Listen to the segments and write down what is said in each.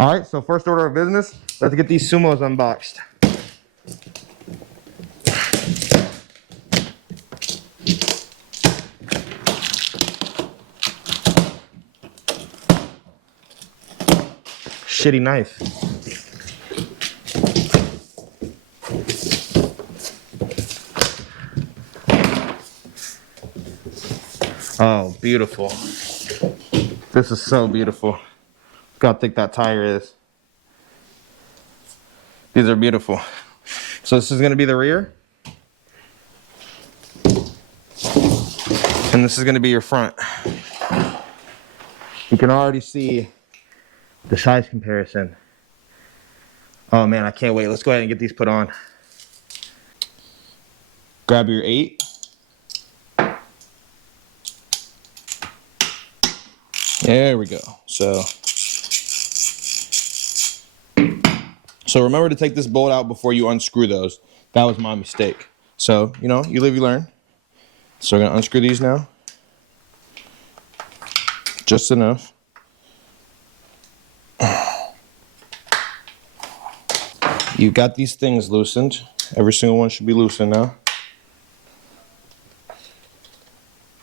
All right, so first order of business, let's get these Sumos unboxed. Shitty knife. Oh, beautiful. This is so beautiful. Look how thick that tire is. These are beautiful. So this is gonna be the rear. And this is gonna be your front. You can already see the size comparison. Oh man, I can't wait. Let's go ahead and get these put on. Grab your 8. There we go. So remember to take this bolt out before you unscrew those. That was my mistake. So, you know, you live, you learn. So we're gonna unscrew these now. Just enough. You've got these things loosened. Every single one should be loosened now.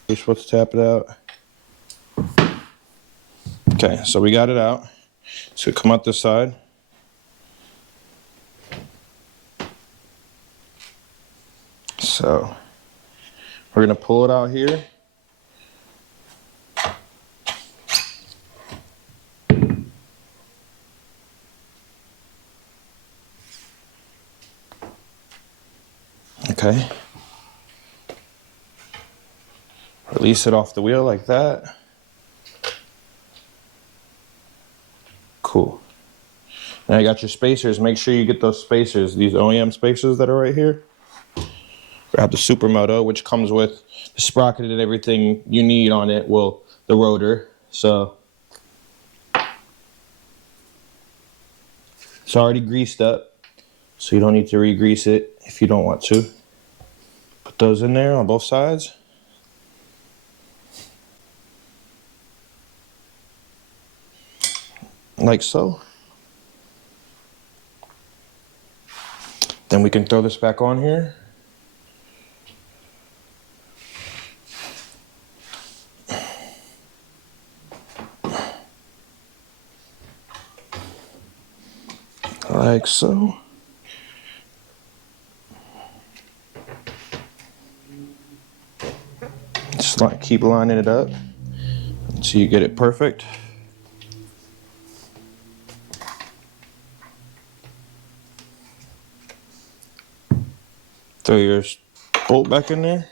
You're supposed to tap it out. Okay, so we got it out. So come out this side. So we're gonna pull it out here. Okay. Release it off the wheel like that. Cool. Now you got your spacers. Make sure you get those spacers, these OEM spacers that are right here. Grab the Supermoto, which comes with the sprocket and everything you need on it. Well, the rotor. So it's already greased up, so you don't need to re-grease it if you don't want to. Put those in there on both sides. Like so. Then we can throw this back on here. Like so. Just like keep lining it up until you get it perfect. Throw your bolt back in there.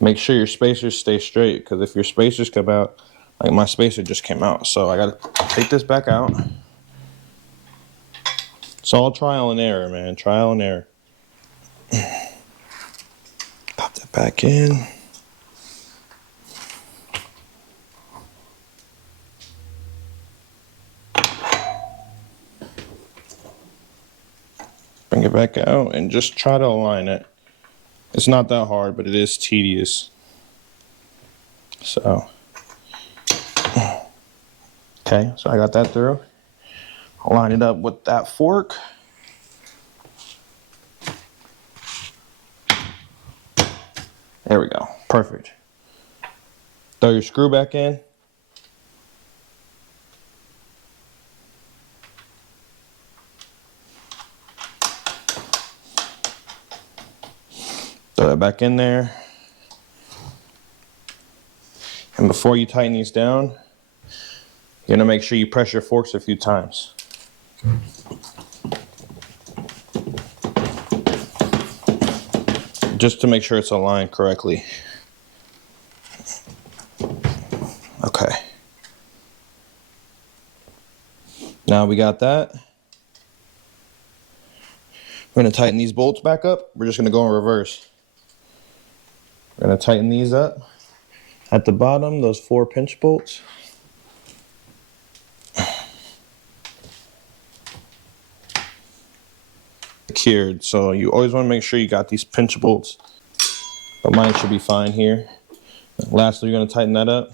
Make sure your spacers stay straight, because if your spacers come out, like my spacer just came out, so I gotta take this back out. It's all trial and error, man, trial and error. Pop that back in. Bring it back out and just try to align it. It's not that hard, but it is tedious. So, okay, so I got that through. I'll line it up with that fork. There we go, perfect. Throw your screw back in. Throw that back in there. And before you tighten these down, you're gonna make sure you press your forks a few times. Just to make sure it's aligned correctly. Okay. Now we got that. We're gonna tighten these bolts back up. We're just gonna go in reverse. We're gonna tighten these up. At the bottom, those 4 pinch bolts. Secured, so you always want to make sure you got these pinch bolts. But mine should be fine here. Lastly, you're going to tighten that up.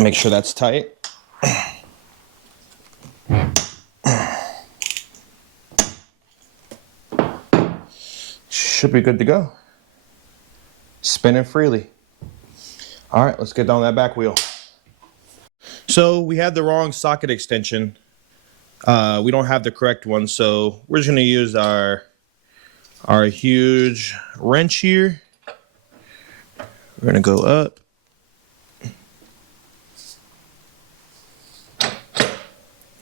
Make sure that's tight. Should be good to go. Spinning freely. All right, let's get down that back wheel. So we had the wrong socket extension. We don't have the correct one, so we're just gonna use our huge wrench here. We're gonna go up.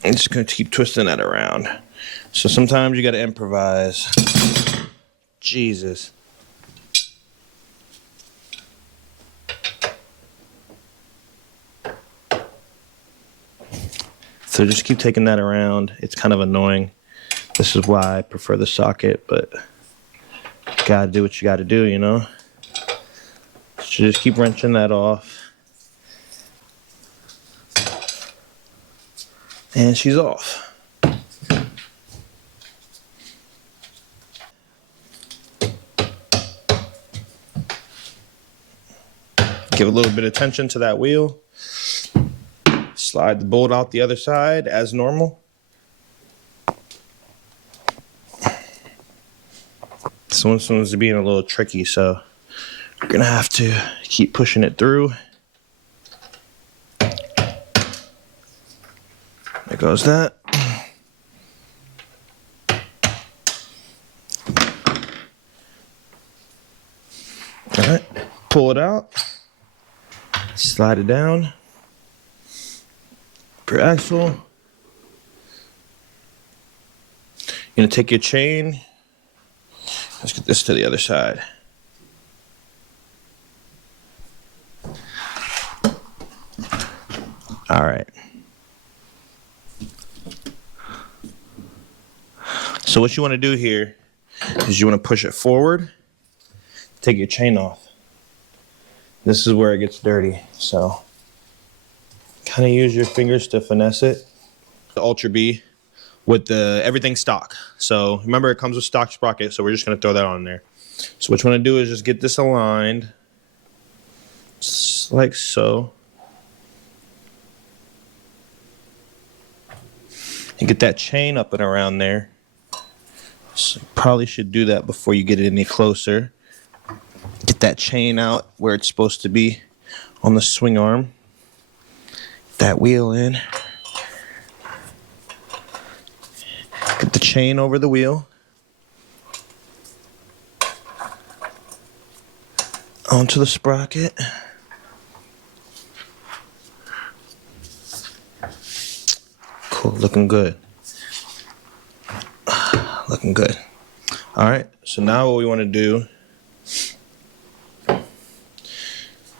I'm just gonna keep twisting that around. So sometimes you gotta improvise. Jesus. So just keep taking that around. It's kind of annoying. This is why I prefer the socket, but you gotta do what you gotta do, you know? So just keep wrenching that off. And she's off. Give a little bit of tension to that wheel. Slide the bolt out the other side as normal. This one's being a little tricky, so we're gonna have to keep pushing it through. There goes that. All right, pull it out. Slide it down. Per axle. You're gonna take your chain. Let's get this to the other side. All right. So what you want to do here is you want to push it forward, take your chain off. This is where it gets dirty, so kind of use your fingers to finesse it. The Ultra B with the everything stock. So remember, it comes with stock sprocket, so we're just going to throw that on there. So what you want to do is just get this aligned, just like so. And get that chain up and around there. So you probably should do that before you get it any closer. Get that chain out where it's supposed to be on the swing arm. That wheel in. Get the chain over the wheel. Onto the sprocket. Cool, looking good. Looking good. All right, so now what we want to do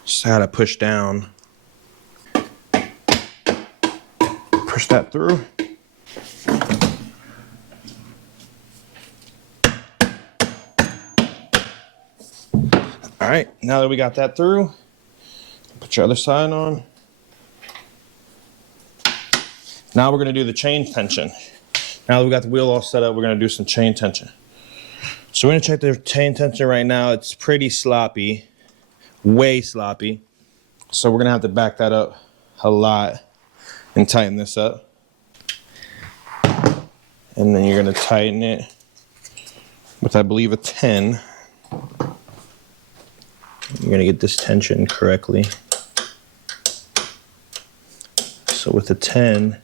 is how to push down. Push that through. All right, now that we got that through, put your other side on. Now we're gonna do the chain tension. Now that we got the wheel all set up, we're gonna do some chain tension. So we're gonna check the chain tension right now. It's pretty sloppy, way sloppy. So we're gonna have to back that up a lot and tighten this up. And then you're gonna tighten it with, I believe, a 10. You're gonna get this tension correctly. So with a 10,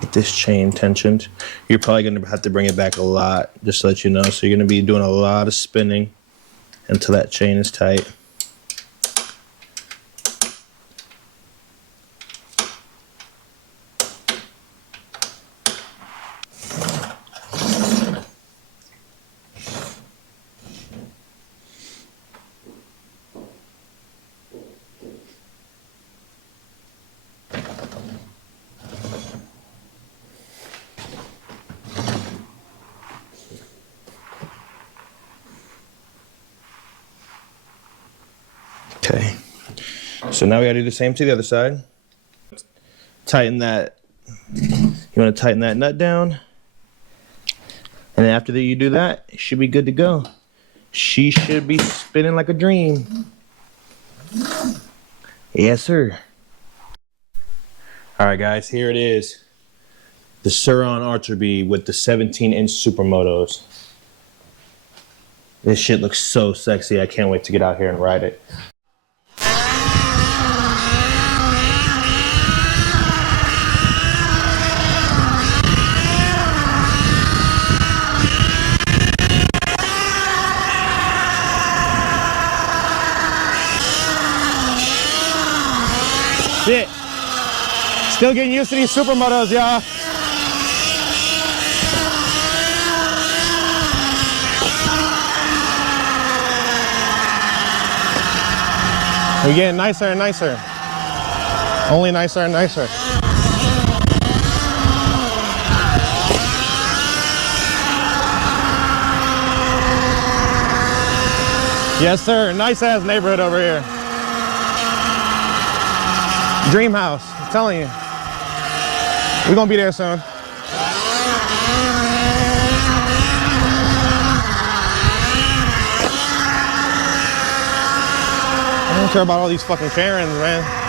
get this chain tensioned. You're probably gonna have to bring it back a lot, just to let you know. So you're gonna be doing a lot of spinning until that chain is tight. Okay, so now we gotta do the same to the other side. Tighten that, you wanna tighten that nut down. And then after you do that, it should be good to go. She should be spinning like a dream. Yes, sir. All right, guys, here it is. The Surron Ultra B with the 17-inch Supermotos. This shit looks so sexy. I can't wait to get out here and ride it. Shit. Still getting used to these Supermotos, y'all. We're getting nicer and nicer. Only nicer and nicer. Yes, sir. Nice ass neighborhood over here. Dream house, I'm telling you. We're gonna be there soon. I don't care about all these fucking Karens, man.